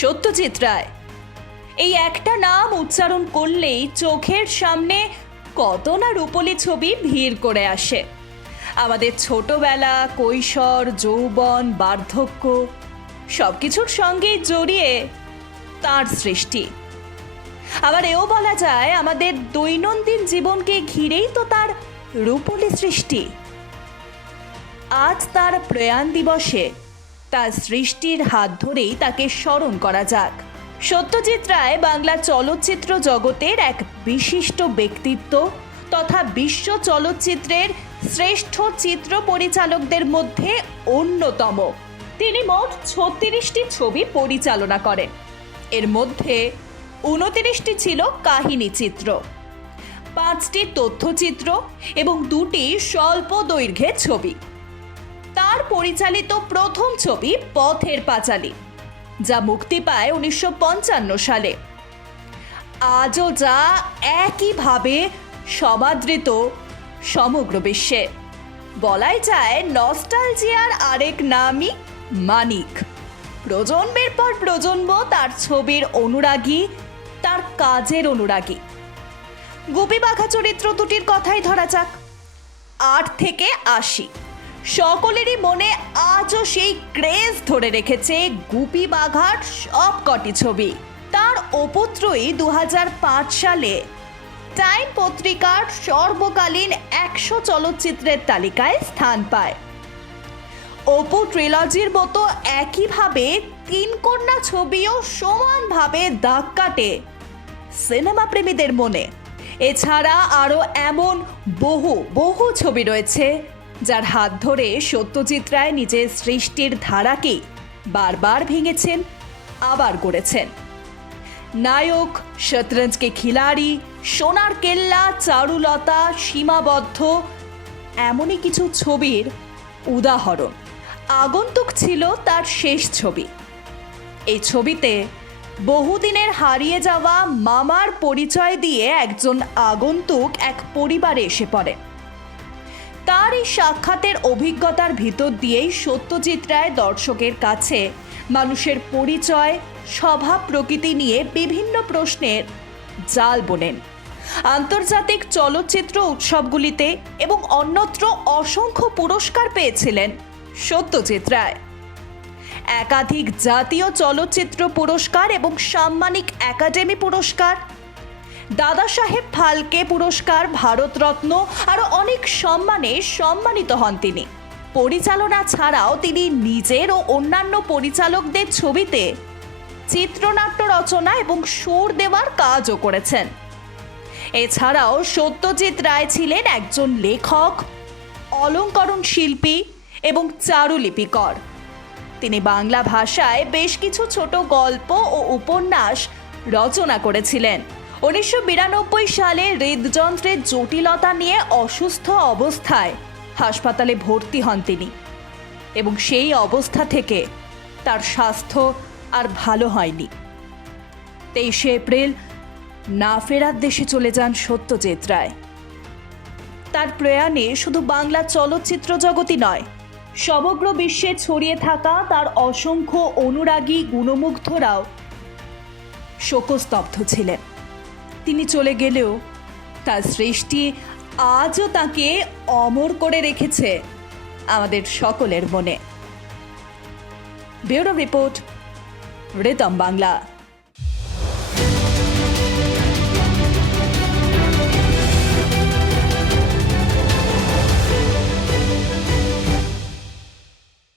সত্যজিৎ রায়। এই একটা নাম উচ্চারণ করলেই চোখের সামনে কত না রূপলি ছবি ভিড় করে আসে। আমাদের ছোটবেলা, কৈশোর, যৌবন, বার্ধক্য সব কিছুর সঙ্গেই জড়িয়ে তার সৃষ্টি। আবার এও বলা যায়, আমাদের দৈনন্দিন জীবনকে ঘিরেই তো তার রূপলি সৃষ্টি। আজ তার প্রয়াণ দিবসে তার সৃষ্টির হাত ধরেই তাকে স্মরণ করা যাক। সত্যজিৎ রায় বাংলা চলচ্চিত্র জগতের এক বিশিষ্ট ব্যক্তিত্ব তথা বিশ্ব চলচ্চিত্রের শ্রেষ্ঠ চিত্র পরিচালকদের মধ্যে অন্যতম। তিনি মোট ছত্রিশটি ছবি পরিচালনা করেন। এর মধ্যে উনতিরিশটি ছিল কাহিনী চিত্র, পাঁচটি তথ্যচিত্র এবং দুটি স্বল্প দৈর্ঘ্যের ছবি। তার পরিচালিত প্রথম ছবি পথের পাঁচালী, যা মুক্তি পায় উনিশশো পঞ্চান্ন সালে। আজও যা একইভাবে সমাদৃত সমগ্র বিশ্বে। বলাই যায় নস্টালজিয়ার আরেক নামই মানিক। প্রজন্মের পর প্রজন্ম তার ছবির অনুরাগী, তার কাজের অনুরাগী। গুপি বাঘা চরিত্র দুটির কথাই ধরা যাক, আট থেকে আশি। সকলেরই মনে আজও সেই ক্রেজ ধরে রেখেছে গুপি বাঘার সব কটি ছবি। তার অপুত্রই দু হাজার পাঁচ সালে। টাইম পত্রিকার সর্বকালীন একশো চলচ্চিত্রের তালিকায় স্থান পায়। অপু ট্রিলজির মতো একইভাবে তিন কন্যা ছবিও সমানভাবে দাগ কাটে সিনেমা প্রেমীদের মনে। এছাড়া আরও এমন বহু বহু ছবি রয়েছে। যার হাত ধরে সত্যজিৎ রায় নিজের সৃষ্টির ধারাকে বারবার ভেঙেছেন, আবার গড়েছেন নায়ক শতরঞ্জকে খিলাড়ি, সোনার কেল্লা, চারুলতা, সীমাবদ্ধ, এমনই কিছু ছবির উদাহরণ। আগন্তুক ছিল তার শেষ ছবি। এই ছবিতে বহুদিনের হারিয়ে যাওয়া মামার পরিচয় দিয়ে একজন আগন্তুক এক পরিবারে এসে পড়ে। তার এই সাক্ষাতের অভিজ্ঞতার ভিতর দিয়েই সত্যজিৎ রায় দর্শকের কাছে মানুষের পরিচয়, স্বভাব, প্রকৃতি নিয়ে বিভিন্ন প্রশ্নের জাল বোনেন আন্তর্জাতিক চলচ্চিত্র উৎসবগুলিতে এবং অন্যত্র অসংখ্য পুরস্কার পেয়েছিলেন সত্যজিৎ রায়। একাধিক জাতীয় চলচ্চিত্র পুরস্কার এবং সাম্মানিক একাডেমি পুরস্কার দাদা সাহেব ফালকে পুরস্কার ভারতরত্ন আরও অনেক সম্মানে সম্মানিত হন তিনি। পরিচালনা ছাড়াও তিনি নিজের ও অন্যান্য পরিচালকদের ছবিতে চিত্রনাট্য রচনা এবং সুর দেওয়ার কাজও করেছেন। এছাড়াও সত্যজিৎ রায় ছিলেন একজন লেখক, অলঙ্করণ শিল্পী এবং চারুলিপিকর। তিনি বাংলা ভাষায় বেশ কিছু ছোট গল্প ও উপন্যাস রচনা করেছিলেন। উনিশশো বিরানব্বই সালে হৃদযন্ত্রের জটিলতা নিয়ে অসুস্থ অবস্থায় হাসপাতালে ভর্তি হন তিনি এবং সেই অবস্থা থেকে তার স্বাস্থ্য আর ভালো হয়নি। তেইশে এপ্রিল না ফেরার দেশে চলে যান সত্যজিৎ রায়। তার প্রয়াণে শুধু বাংলা চলচ্চিত্র জগতই নয়, সমগ্র বিশ্বে ছড়িয়ে থাকা তার অসংখ্য অনুরাগী, গুণমুগ্ধরাও শোকস্তব্ধ ছিলেন। তিনি চলে গেলেও তার সৃষ্টি আজও তাকে অমর করে রেখেছে আমাদের সকলের মনে। Bureau report Ritam Bangla.